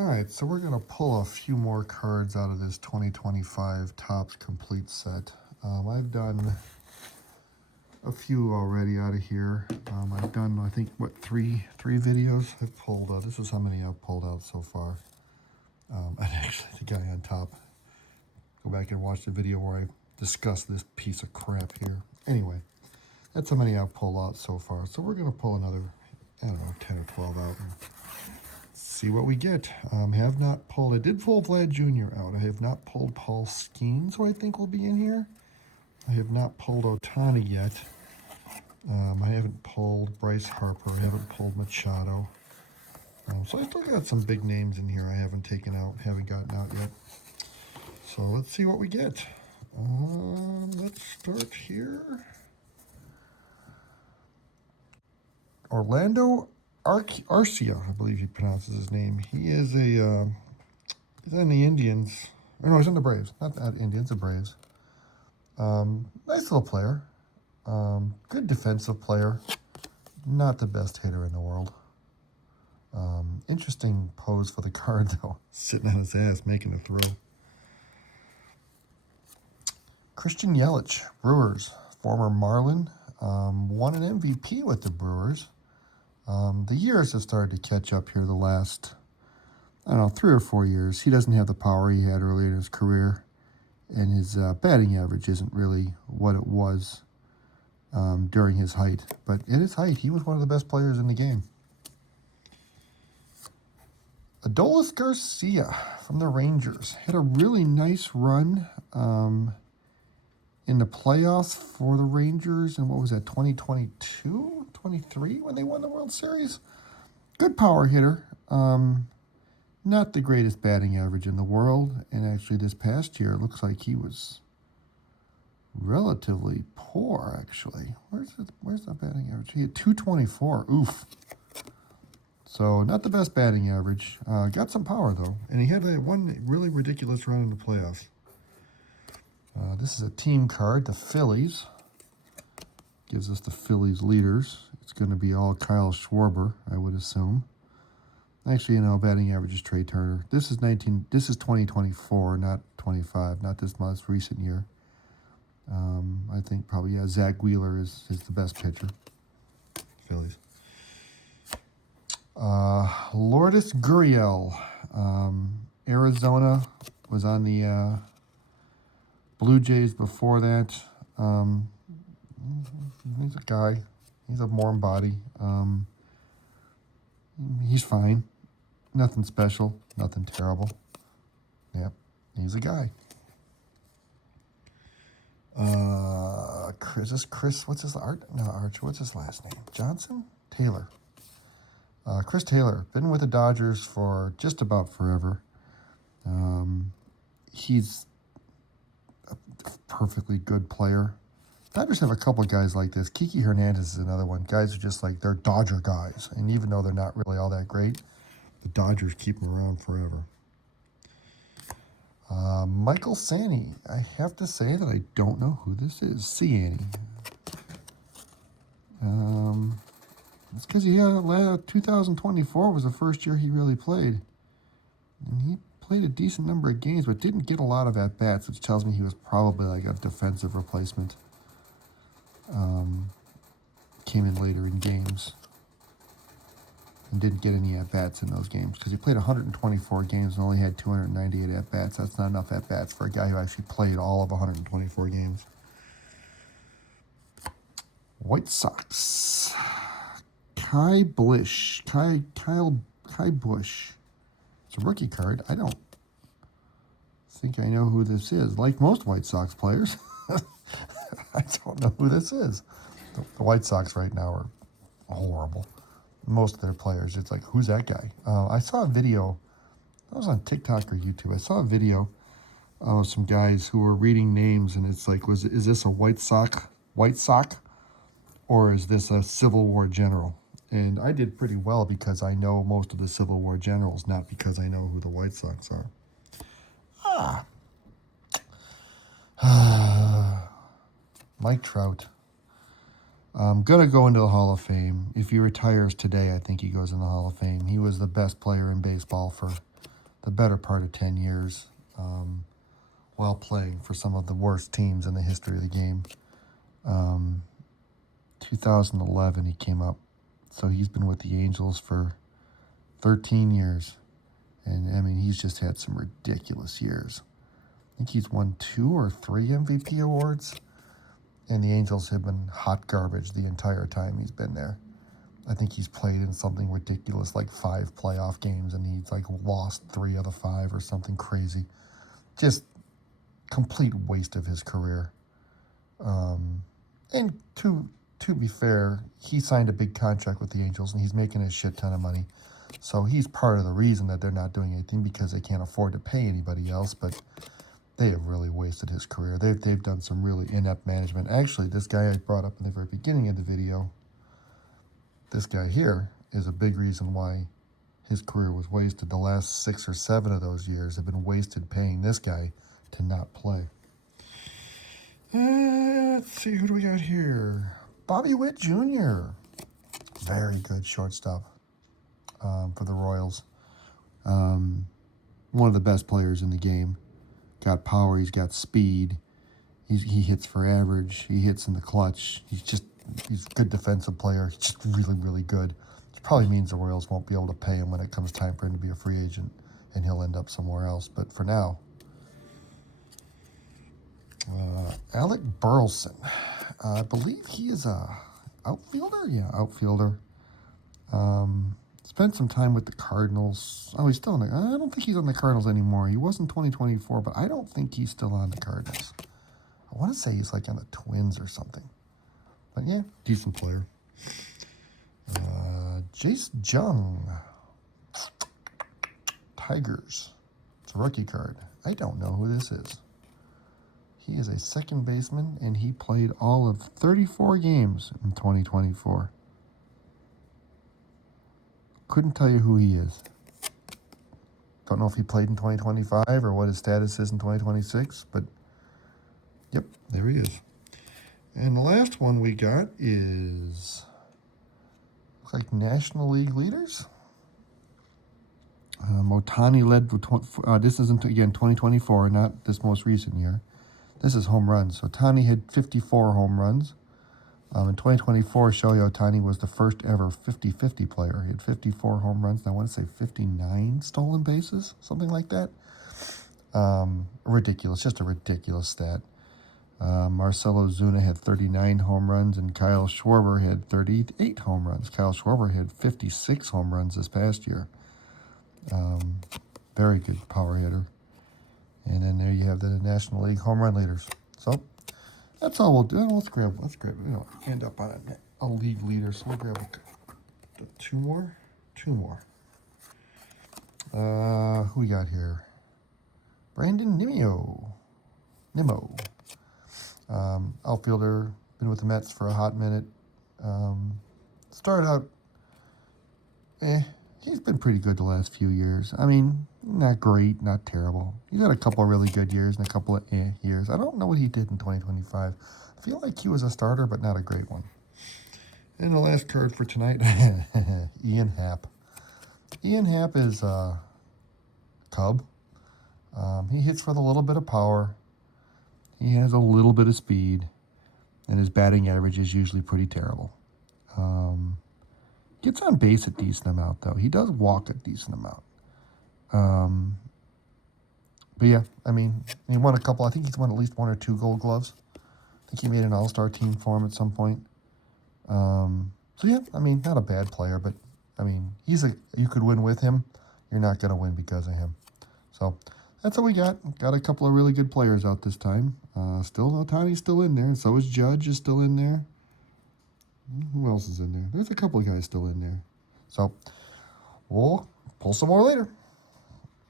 Alright, so we're going to pull a few more cards out of this 2025 Topps Complete set. I've done a few already out of here. I've done, I think, what, three videos I've pulled out. This is how many I've pulled out so far. And actually, the guy on top, go back and watch the video where I discuss this piece of crap here. Anyway, that's how many I've pulled out so far. So we're going to pull another, I don't know, 10 or 12 out and see what we get. Have not pulled, I did pull Vlad Jr. out. I have not pulled Paul Skeens, who I think will be in here. I have not pulled Ohtani yet. I haven't pulled Bryce Harper. I haven't pulled Machado. So I still got some big names in here I haven't taken out, haven't gotten out yet. So let's see what we get. Let's start here. Orlando Arcia, I believe he pronounces his name. He is he's in the Indians. Or no, he's in the Braves. Not the Indians, the Braves. Nice little player. Good defensive player. Not the best hitter in the world. Interesting pose for the card, though. Sitting on his ass, making a throw. Christian Yelich, Brewers. Former Marlin. Won an MVP with the Brewers. The years have started to catch up here the last, I don't know, 3 or 4 years. He doesn't have the power he had earlier in his career. And his batting average isn't really what it was during his height. But at his height, he was one of the best players in the game. Adolis Garcia from the Rangers had a really nice run in the playoffs for the Rangers. And what was that, 2022, 23, when they won the World Series? Good power hitter. Not the greatest batting average in the world. And actually this past year, it looks like he was relatively poor, actually. Where's the batting average? He had 224. Oof. So not the best batting average. Got some power, though. And he had one really ridiculous run in the playoffs. This is a team card, the Phillies. Gives us the Phillies leaders. It's going to be all Kyle Schwarber, I would assume. Actually, you know, batting average is Trey Turner. This is 2024, not 25, not this most recent year. I think probably, yeah, Zach Wheeler is the best pitcher. Phillies. Lourdes Gurriel. Arizona was on the Blue Jays before that. He's a guy. He's a warm body. He's fine. Nothing special. Nothing terrible. Yep. He's a guy. Chris, what's his what's his last name? Johnson? Taylor. Chris Taylor, been with the Dodgers for just about forever. He's a perfectly good player. Dodgers have a couple guys like this. Kiki Hernandez is another one. Guys are just like, they're Dodger guys. And even though they're not really all that great, the Dodgers keep them around forever. Michael Sanny. I have to say that I don't know who this is. Ciani. It's because 2024 was the first year he really played. And he played a decent number of games, but didn't get a lot of at-bats, which tells me he was probably like a defensive replacement. Came in later in games and didn't get any at-bats in those games because he played 124 games and only had 298 at-bats. That's not enough at-bats for a guy who actually played all of 124 games. White Sox. Kyle Busch. It's a rookie card. I don't think I know who this is. Like most White Sox players, I don't know who this is. The White Sox right now are horrible. Most of their players, it's like, who's that guy? I saw a video. I was on TikTok or YouTube. I saw a video of some guys who were reading names, and it's like, is this a White Sox, or is this a Civil War general? And I did pretty well because I know most of the Civil War generals, not because I know who the White Sox are. Mike Trout. I'm going to go into the Hall of Fame. If he retires today, I think he goes in the Hall of Fame. He was the best player in baseball for the better part of 10 years while playing for some of the worst teams in the history of the game. 2011 he came up. So he's been with the Angels for 13 years. And, I mean, he's just had some ridiculous years. I think he's won 2 or 3 MVP awards. And the Angels have been hot garbage the entire time he's been there. I think he's played in something ridiculous like 5 playoff games, and he's like lost 3 of the 5 or something crazy. Just complete waste of his career. And to be fair, he signed a big contract with the Angels, and he's making a shit ton of money. So he's part of the reason that they're not doing anything, because they can't afford to pay anybody else. But they have really wasted his career. They've done some really inept management. Actually, this guy I brought up in the very beginning of the video, this guy here, is a big reason why his career was wasted. The last 6 or 7 of those years have been wasted paying this guy to not play. Let's see, who do we got here? Bobby Witt Jr. Very good shortstop for the Royals. One of the best players in the game. Got power, he's got speed. He hits for average. He hits in the clutch. He's a good defensive player. He's just really, really good. Which probably means the Royals won't be able to pay him when it comes time for him to be a free agent, and he'll end up somewhere else. But for now, Alec Burleson. I believe he is a outfielder. Yeah, outfielder. Spent some time with the Cardinals. Oh, he's still on the... I don't think he's on the Cardinals anymore. He was in 2024, but I don't think he's still on the Cardinals. I want to say he's like on the Twins or something. But yeah, decent player. Jace Jung. Tigers. It's a rookie card. I don't know who this is. He is a second baseman, and he played all of 34 games in 2024. Couldn't tell you who he is. Don't know if he played in 2025 or what his status is in 2026, but yep, there he is. And the last one we got is, looks like National League leaders. Ohtani led, this isn't, again, 2024, not this most recent year. This is home runs. Ohtani had 54 home runs. In 2024, Shohei Ohtani was the first ever 50-50 player. He had 54 home runs, and I want to say 59 stolen bases, something like that. Ridiculous, just a ridiculous stat. Marcelo Zuna had 39 home runs, and Kyle Schwarber had 38 home runs. Kyle Schwarber had 56 home runs this past year. Very good power hitter. And then there you have the National League home run leaders. So that's all we'll do. Let's grab, end up on a league leader. So we'll grab two more. Who we got here? Brandon Nimmo. Outfielder, been with the Mets for a hot minute. Started out, he's been pretty good the last few years. I mean, not great, not terrible. He's had a couple of really good years and a couple of years. I don't know what he did in 2025. I feel like he was a starter, but not a great one. And the last card for tonight, Ian Happ. Ian Happ is a Cub. He hits with a little bit of power. He has a little bit of speed, and his batting average is usually pretty terrible. Gets on base a decent amount, though. He does walk a decent amount. But yeah, I mean, he won a couple. I think he's won at least 1 or 2 Gold Gloves. I think he made an All-Star team for him at some point. So yeah, I mean, not a bad player, but I mean, you could win with him. You're not going to win because of him. So that's what we got. Got a couple of really good players out this time. Still, Ohtani's still in there, and so is Judge is still in there. Who else is in there? There's a couple of guys still in there. So we'll pull some more later.